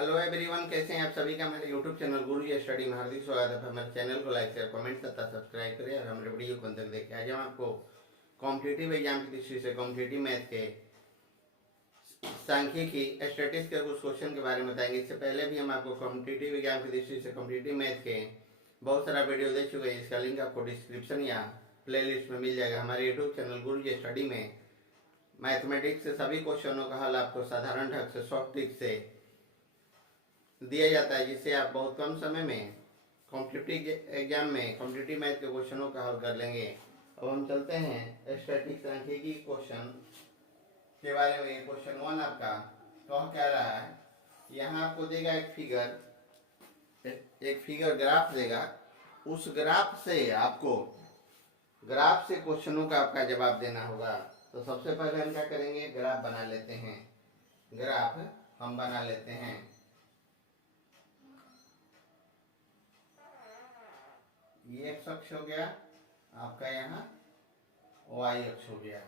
Hello everyone, कैसे हैं आप सभी का मेरे यूट्यूब चैनल गुरु या स्टडी में हार्दिक स्वागत है। हमारे चैनल को लाइक शेयर कमेंट तथा सब्सक्राइब करें और हमारे वीडियो को अंत तक देखें। आज हम आपको कॉम्पिटिटिव एग्जाम की दृष्टि से कॉम्पिटिटिव मैथ के सांख्यिकी स्टैटिस्टिक्स के कुछ क्वेश्चन के बारे में बताएंगे। इससे पहले भी हम आपको कॉम्पिटिटिव एग्जाम की दृष्टि से कॉम्पिटिटिव मैथ के बहुत सारा वीडियो दे चुके हैं, जिसका लिंक आपको डिस्क्रिप्शन या प्ले लिस्ट में मिल जाएगा। हमारे यूट्यूब चैनल गुरु या स्टडी में मैथमेटिक्स से सभी क्वेश्चनों का हल आपको साधारण ढंग से सॉफ्ट ट्रिक से दिया जाता है, जिससे आप बहुत कम समय में कॉम्पिटिटिव एग्जाम में कॉम्पिटिटिव मैथ के क्वेश्चनों का हल कर लेंगे। अब हम चलते हैं स्टैटिक सांख्यिकी क्वेश्चन के बारे में। क्वेश्चन 1 आपका कह रहा है, यहाँ आपको देगा एक फिगर ग्राफ देगा। उस ग्राफ से आपको क्वेश्चनों का आपका जवाब देना होगा। तो सबसे पहले हम क्या करेंगे, ग्राफ बना लेते हैं। ग्राफ हम बना लेते हैं। ये एक्स अक्ष हो गया आपका, यहाँ वाई अक्ष हो गया।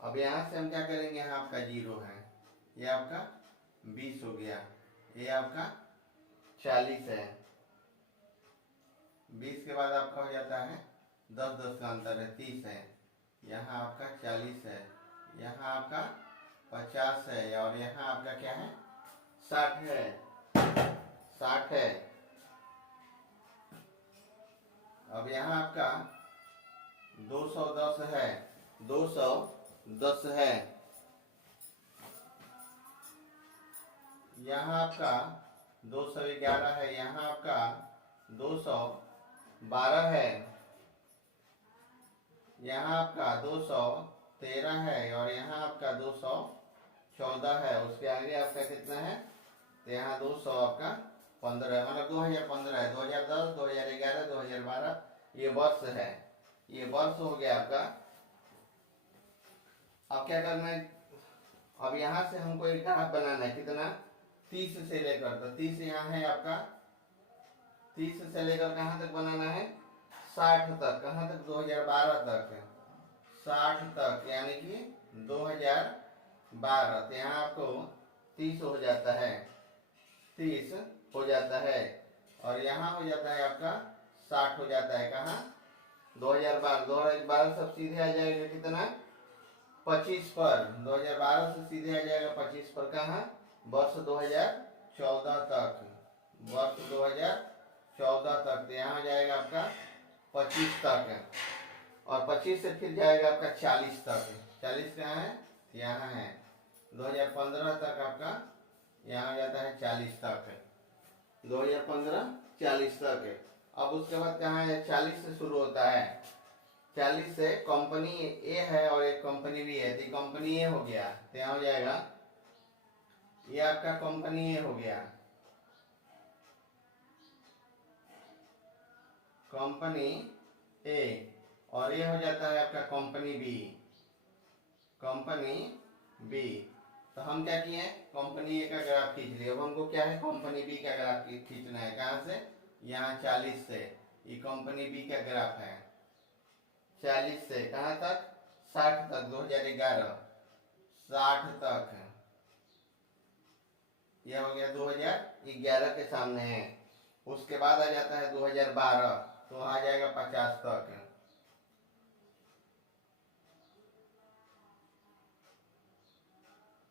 अब यहाँ से हम क्या करेंगे, यहाँ आपका 0 है, ये आपका 20 हो गया, ये आपका 40 है। 20 के बाद आपका हो जाता है 10 का अंतर है, 30 है। यहाँ आपका 40 है, यहाँ आपका 50 है और यहाँ आपका क्या है 60 है। 60 है। अब यहाँ आपका 210 है, 210 है। यहाँ आपका 211 है, यहाँ आपका 212 है। यहाँ आपका 213 है और यहाँ आपका 214 है। उसके आगे आपका कितना है, तो यहाँ 200 आपका 15 मतलब 2015 है। 2010, 2011, 2012 ये वर्ष है, ये वर्ष हो गया आपका। अब क्या करना है, अब यहाँ से हमको एक ग्राफ बनाना है। कितना, 30 से लेकर, तो 30 यहाँ है आपका, 30 से लेकर कहाँ तक बनाना है, 60 तक। कहाँ तक, 2012 तक, 60 तक यानी कि 2012। तो यहाँ आपको 30 हो जाता है, 30 हो जाता है और यहाँ हो जाता है आपका 60 हो जाता है। कहाँ, 2012 सब सीधे आ जाएगा कितना, 25 पर। 2012 से सीधे आ जाएगा 25 पर। कहाँ, वर्ष 2014 तक, वर्ष 2014 तक। तो यहाँ हो जाएगा आपका 25 तक और 25 से फिर जाएगा आपका 40 तक। 40 कहाँ है, यहाँ है। 2015 तक आपका यहाँ हो जाता है 40 तक, 2015 40 तक। अब उसके बाद कहाँ है, 40 से शुरू होता है। 40 से कंपनी ए है और एक कंपनी बी है, तो कंपनी ए हो गया, तो यहाँ हो जाएगा ये आपका कंपनी ए हो गया, कंपनी ए। और ये हो जाता है आपका कंपनी बी, कंपनी बी। तो हम क्या किए, कंपनी ए का ग्राफ खींच लिया। अब हमको क्या है, कंपनी बी का ग्राफ खींचना है। कहाँ से, यहाँ 40 से। ये कंपनी बी का ग्राफ है, 40 से कहाँ तक, 60 तक। 2011, 60 तक। यह हो गया 2011 के सामने है। उसके बाद आ जाता है 2012, तो आ जाएगा 50 तक।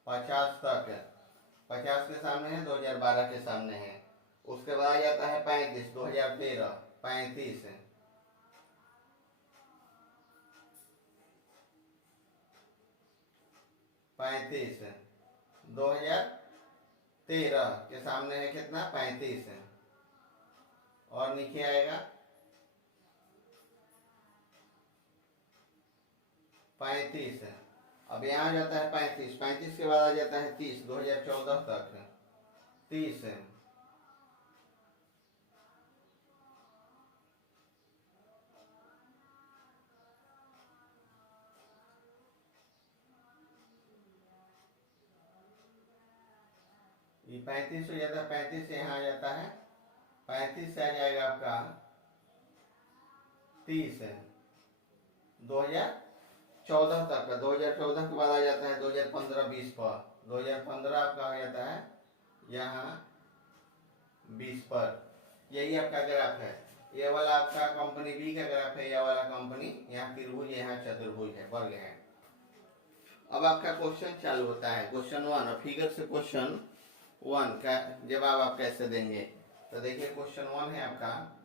50 तक, 50 के सामने है, 2012 के सामने है। उसके बाद आ जाता है 35, 2013, 35, 35, 2013 के सामने है कितना, 35 और नीचे आएगा 35। अब यहाँ आ जाता है 35, 35 के बाद आ जाता है 30, 2014 तक 30, 35 हो जाता है। 35 से यहाँ आ जाता है, 35 से आ जाएगा आपका 30, 2014 2014 तक का, 2014 के बाद आ जाता है 2015-20 पर, 2015 आपका हो जाता है यहाँ 20 पर। यही आपका ग्राफ है। ये वाला आपका कंपनी बी का ग्राफ है, ये वाला कंपनी, यहाँ त्रिभुज यहाँ चतुर्भुज है, वर्ग है। अब आपका क्वेश्चन चालू होता है, क्वेश्चन 1। फिगर से क्वेश्चन 1 का जवाब आप कैसे देंगे? तो देखिए क्वेश्चन 1 है आपका,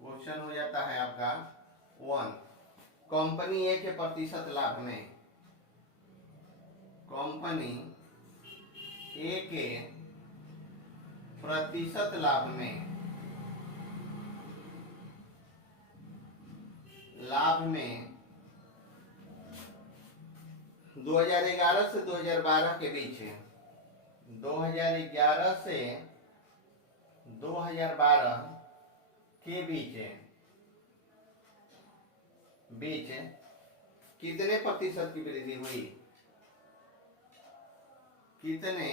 क्वेश्चन हो जाता है आपका 1। कंपनी ए के प्रतिशत लाभ में, कंपनी ए के प्रतिशत लाभ में, 2011 से 2012 के बीच, 2011 से 2012 के बीच कितने प्रतिशत की वृद्धि हुई? कितने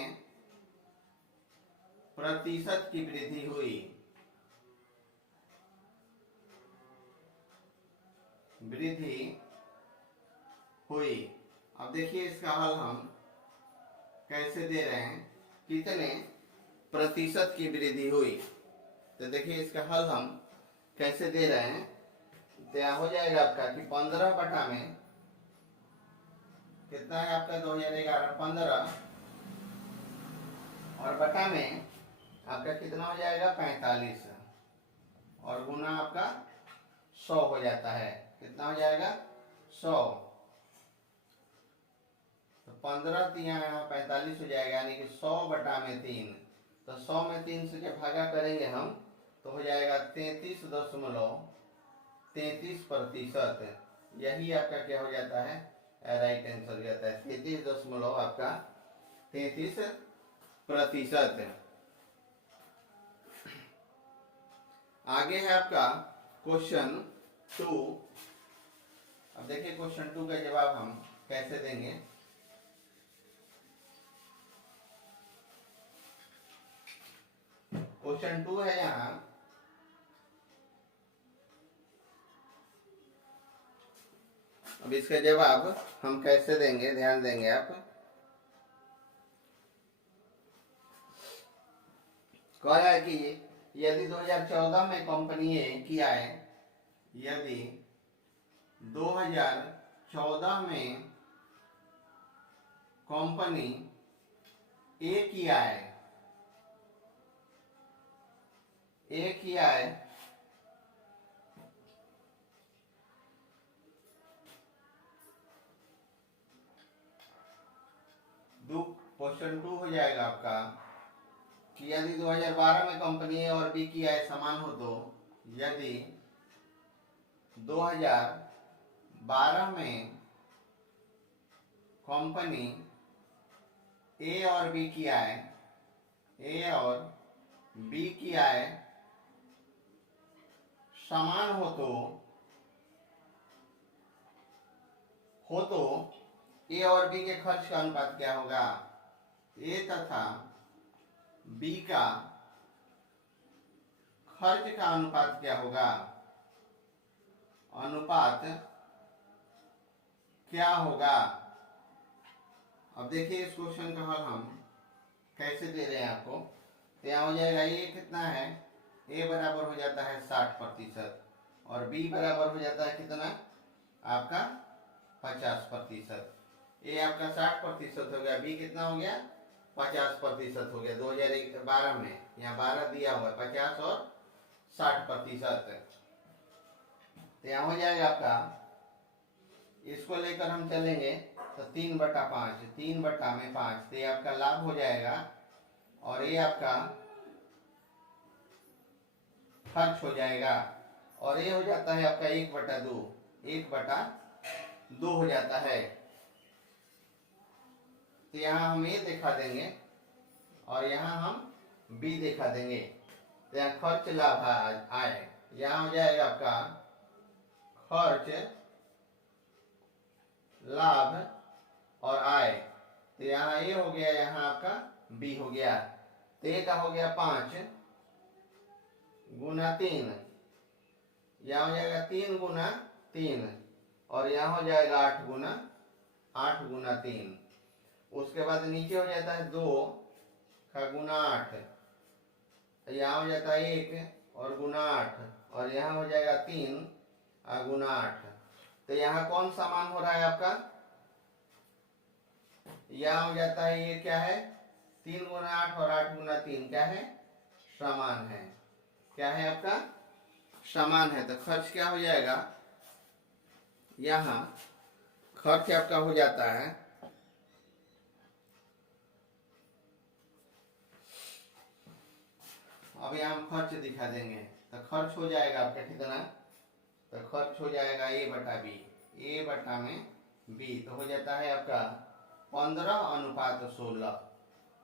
प्रतिशत की वृद्धि हुई? वृद्धि हुई। अब देखिए इसका हल हम कैसे दे रहे हैं, कितने प्रतिशत की वृद्धि हुई। तो देखिए इसका हल हम कैसे दे रहे हैं, तो यहाँ हो जाएगा आपका कि 15 बटा में कितना है आपका 2011 15, और बटा में आपका कितना हो जाएगा 45, और गुना आपका 100 हो जाता है। कितना हो जाएगा 100, तो 15 3 45 हो जाएगा, यानी कि 100 बटा में 3। तो 100 में 3 से जब भागा करेंगे हम तो हो जाएगा 33.33%। यही आपका क्या हो जाता है, राइट आंसर जाता है 33 आपका 33%। आगे है आपका क्वेश्चन 2। अब देखिए क्वेश्चन 2 का जवाब हम कैसे देंगे। क्वेश्चन 2 है यहाँ, अब इसका जवाब हम कैसे देंगे, ध्यान देंगे आप। कह रहा है कि यदि 2014 में कंपनी ए की आय, यदि 2014 में कंपनी ए की आय, क्वेश्चन 2 हो जाएगा आपका कि यदि 2012 में कंपनी ए और बी की आय समान हो, तो यदि 2012 में कंपनी ए और बी की आय समान हो तो ए और बी के खर्च का अनुपात क्या होगा? ए तथा बी का खर्च का अनुपात क्या होगा? अनुपात क्या होगा? अब देखिए इस क्वेश्चन का हल हम कैसे दे रहे हैं आपको। तो यहाँ हो जाएगा ए कितना है, ए बराबर हो जाता है 60%, और बी बराबर हो जाता है कितना आपका 50%। ए आपका 60% हो गया, बी कितना हो गया 50% हो गया 2012 में। यहाँ 12 दिया हुआ है, 50 और 60%। तो यहाँ हो जाएगा आपका, इसको लेकर हम चलेंगे तो 3/5, 3 बटा में 5, तो ये आपका लाभ हो जाएगा, और ये आपका खर्च हो जाएगा, और ये हो जाता है आपका 1/2, 1/2 हो जाता है। तो यहाँ हम ए दिखा देंगे और यहाँ हम बी दिखा देंगे। तो यहाँ खर्च लाभ आय, यहाँ हो जाएगा आपका खर्च लाभ और आय। तो यहाँ ए हो गया, यहाँ आपका बी हो गया। तो ए का हो गया 5 गुना 3, यहाँ हो जाएगा 3 गुना 3 और यहाँ हो जाएगा 8 गुना 3। उसके बाद नीचे हो जाता है 2 का गुना 8, यहाँ हो जाता है 1 और गुना 8 और यहाँ हो जाएगा 3 गुना 8। तो यहाँ कौन समान हो रहा है आपका? यहाँ हो जाता है, ये क्या है, 3 गुना 8 और 8 गुना 3 क्या है, समान है। क्या है आपका? समान है। तो खर्च क्या हो जाएगा? यहाँ खर्च आपका हो जाता है, अभी हम खर्च दिखा देंगे। तो खर्च हो जाएगा आपका कितना? तो खर्च हो जाएगा A बटा B, A बटा में B। तो हो जाता है आपका 15:16।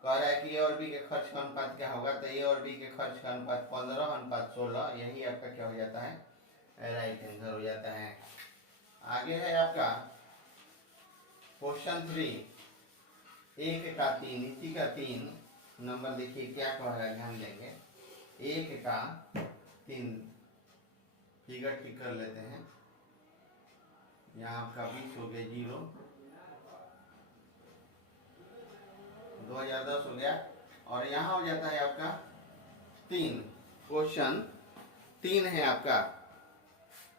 कह रहा है कि A और B के खर्च का अनुपात क्या होगा? तो A और B के खर्च का अनुपात 15:16। यही आपका क्या हो जाता है? राइट आंसर हो जाता है। आगे है आपका क्वेश्चन 3, 1 का 3, इसी का 3 नंबर। देखिए क्या कह रहा है, ध्यान देंगे। 1 का 3 फिगर ठीक कर लेते हैं। यहाँ आपका 20 हो गया 0, 2010 हो गया और यहाँ हो जाता है आपका 3। क्वेश्चन 3 है आपका।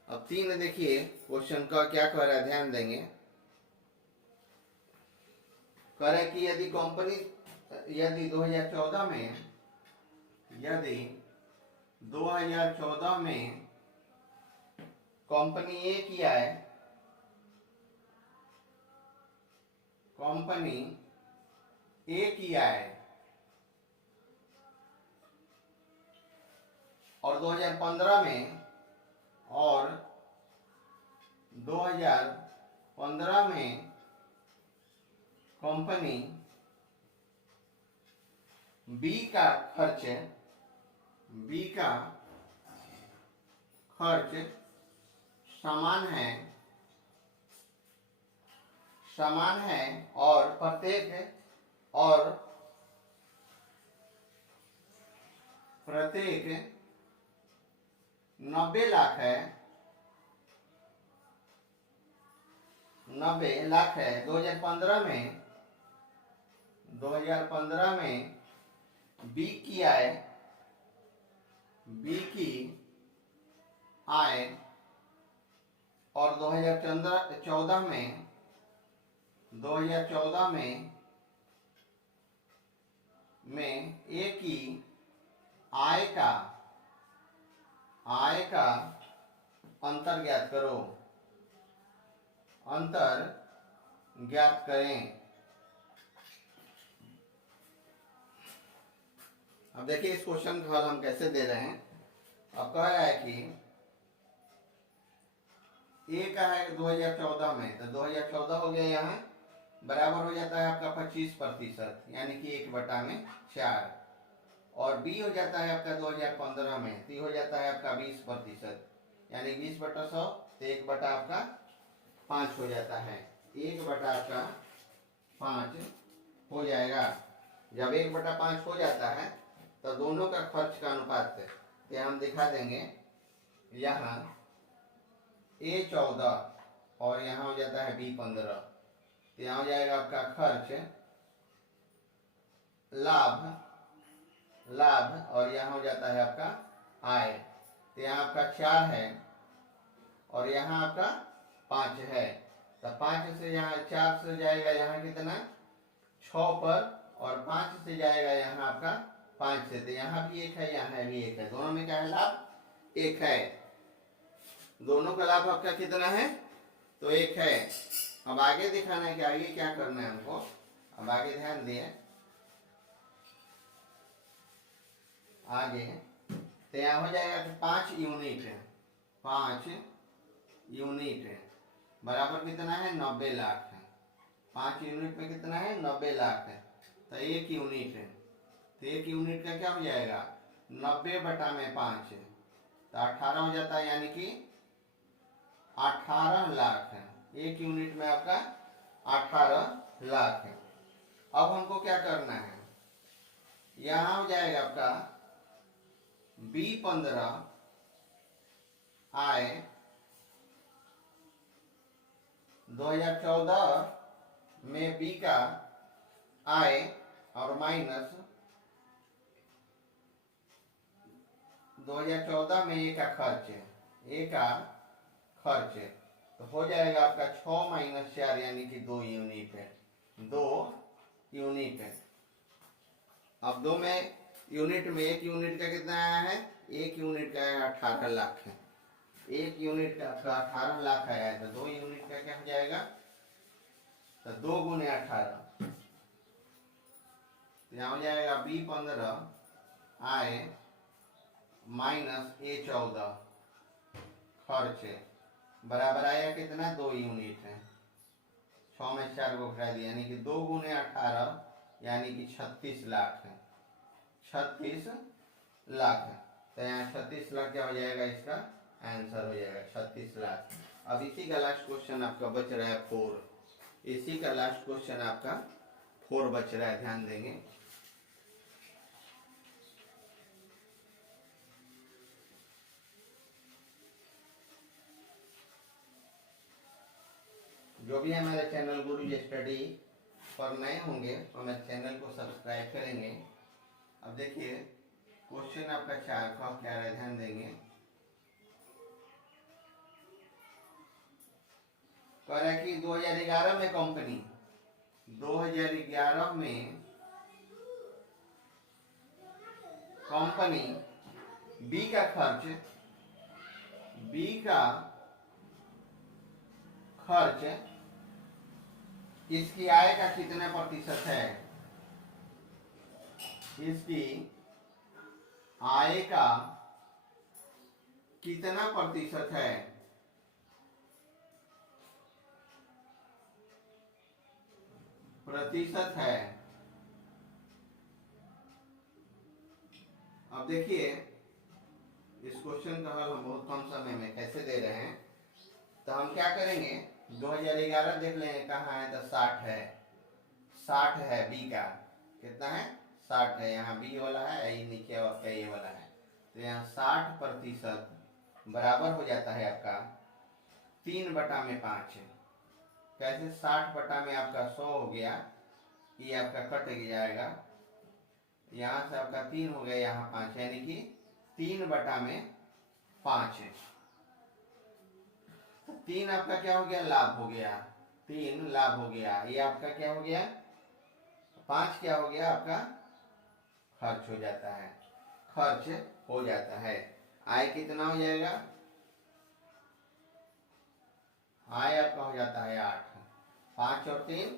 अब 3 देखिए क्वेश्चन का क्या कह रहा है, ध्यान देंगे। कह रहा है कि यदि कंपनी, यदि 2014 में, यदि 2014 में कंपनी ए की आय, कंपनी ए की आय और 2015 में, और 2015 में कंपनी बी का खर्च, बी का खर्च समान है, समान है और प्रत्येक 90 लाख है, 90 लाख है। 2015 में बी की आय, बी की आय और 2014 में, 2014 में ए की आय का अंतर ज्ञात करो, अंतर ज्ञात करें। अब देखिए इस क्वेश्चन का हल हम कैसे दे रहे हैं। अब कह रहा है कि ए का है 2014 में, तो 2014 हो गया, यहाँ बराबर हो जाता है आपका 25%, यानी कि 1/4। और बी हो जाता है आपका 2015 में, तो हो जाता है आपका 20%, यानी 20/100, तो 1/5 हो जाता है। 1/5 हो जाएगा। जब 1/5 हो जाता है तो दोनों का खर्च का अनुपात तो हम दिखा देंगे। यहाँ A14 और यहाँ हो जाता है B15, तो यहाँ हो जाएगा आपका खर्च लाभ और यहाँ हो जाता है आपका आय। तो यहाँ आपका 4 है और यहाँ आपका 5 है। तो 5 से यहाँ 4 से जाएगा यहाँ कितना, 6 पर, और 5 से जाएगा यहाँ आपका 5 से। तो यहाँ भी 1 है, यहाँ भी 1 है, दोनों में क्या है, लाभ 1 है। दोनों का लाभ आपका कितना है, तो 1 है। अब आगे दिखाना है कि आगे क्या करना है हमको। अब आगे ध्यान दिए, आगे तो यहाँ हो जाएगा कि 5 यूनिट है, 5 यूनिट है बराबर कितना है, 90 लाख है। 5 यूनिट में कितना है, 90 लाख है। तो 1 यूनिट है, तो 1 यूनिट का क्या हो जाएगा, 90/5 है, तो 18 हो जाता है, यानी कि 18 लाख है। 1 यूनिट में आपका 18 लाख है। अब हमको क्या करना है, यहाँ हो जाएगा आपका B15 आय 2014 में बी का आय और माइनस 2014 में ए का खर्च है, ए का खर्च है, तो हो जाएगा आपका 6 माइनस 4 यानी कि 2 यूनिट है, 2 यूनिट है। अब 2 में यूनिट में 1 यूनिट का कितना आया है, 1 यूनिट का 18 लाख है, 1 यूनिट का 18 लाख आया है, तो 2 यूनिट का क्या हो जाएगा, तो 2 गुने 18, तो यहाँ हो जाएगा B15 आय माइनस A14 खर्च है, बराबर आया कितना, 2 यूनिट है, 6 में 4 को घटा दिया यानी कि 2 गुने 18 यानी कि 36 लाख है, 36 लाख है, तो यहाँ 36 लाख क्या हो जाएगा, इसका आंसर हो जाएगा 36 लाख। अब इसी का लास्ट क्वेश्चन आपका बच रहा है 4, इसी का लास्ट क्वेश्चन आपका 4 बच रहा है, ध्यान देंगे। जो भी हमारे चैनल गुरुजी स्टडी पर नए होंगे तो हमारे चैनल को सब्सक्राइब करेंगे। अब देखिए क्वेश्चन आपका 4 का क्या है, ध्यान देंगे। कह रहा है कि 2011 में कंपनी 2011 में कंपनी बी का खर्च, बी का खर्च इसकी आय का कितना प्रतिशत है, इसकी आय का कितना प्रतिशत है, प्रतिशत है। अब देखिए इस क्वेश्चन का हल हम बहुत कम समय में कैसे दे रहे हैं, तो हम क्या करेंगे, 2011 देख लेंगे कहाँ है, तो 60 है, 60 है बी का, कितना है, 60 है, यहाँ बी वाला है, ये नीचे और ए वाला है, तो यहाँ 60% बराबर हो जाता है आपका 3/5 है। कैसे, 60 में आपका 100 हो गया, ये आपका कट जाएगा, यहाँ से आपका 3 हो गया, यहाँ 5 यानी कि 3/5 है। 3 आपका क्या हो गया, लाभ हो गया, 3 लाभ हो गया, ये आपका क्या हो गया, 5 क्या हो गया, आपका खर्च हो जाता है, खर्च हो जाता है। आय कितना हो जाएगा, आय आपका हो जाता है 8, 5 और 3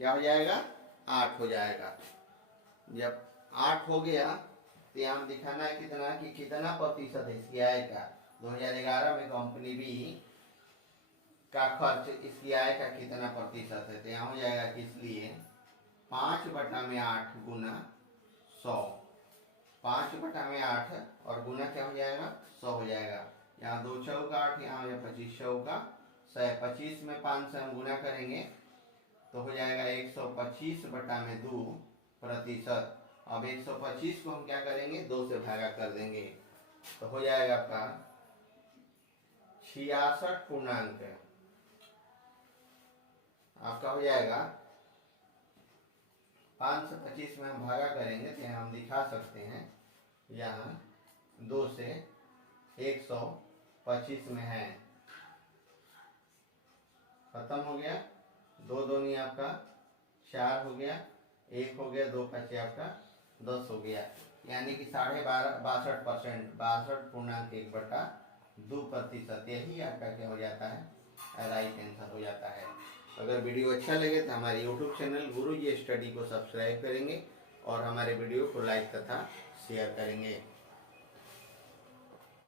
क्या हो जाएगा, 8 हो जाएगा। जब 8 हो गया तो यहाँ दिखाना है कितना, कि कितना प्रतिशत है इसकी आय का, 2011 में कंपनी बी का खर्च इसकी आय का कितना प्रतिशत है, तो यहाँ हो जाएगा कि इसलिए 5/8 गुना 100, 5/8 और गुना क्या हो जाएगा, 100 हो जाएगा। यहाँ 2 चौका 8, यहाँ हो जाएगा 25 चौका 100, 25 में 5 से हम गुना करेंगे तो हो जाएगा 125/2 प्रतिशत। अब 125 को हम क्या करेंगे, 2 से भागा कर देंगे, तो हो जाएगा आपका 66 पूर्णांक, आपका हो जाएगा 5 से 25 में हम भागा करेंगे तो यहाँ हम दिखा सकते हैं, यहाँ 2 से 125 में है, खत्म हो गया, 2 दूनी आपका 4 हो गया, 1 हो गया, 2 5 आपका 10 हो गया, यानी कि 62.5%, 62.1/2%, यही आपका क्या हो जाता है, राइट आंसर हो जाता है। अगर वीडियो अच्छा लगे तो हमारे YouTube चैनल गुरुजी स्टडी को सब्सक्राइब करेंगे और हमारे वीडियो को लाइक तथा शेयर करेंगे।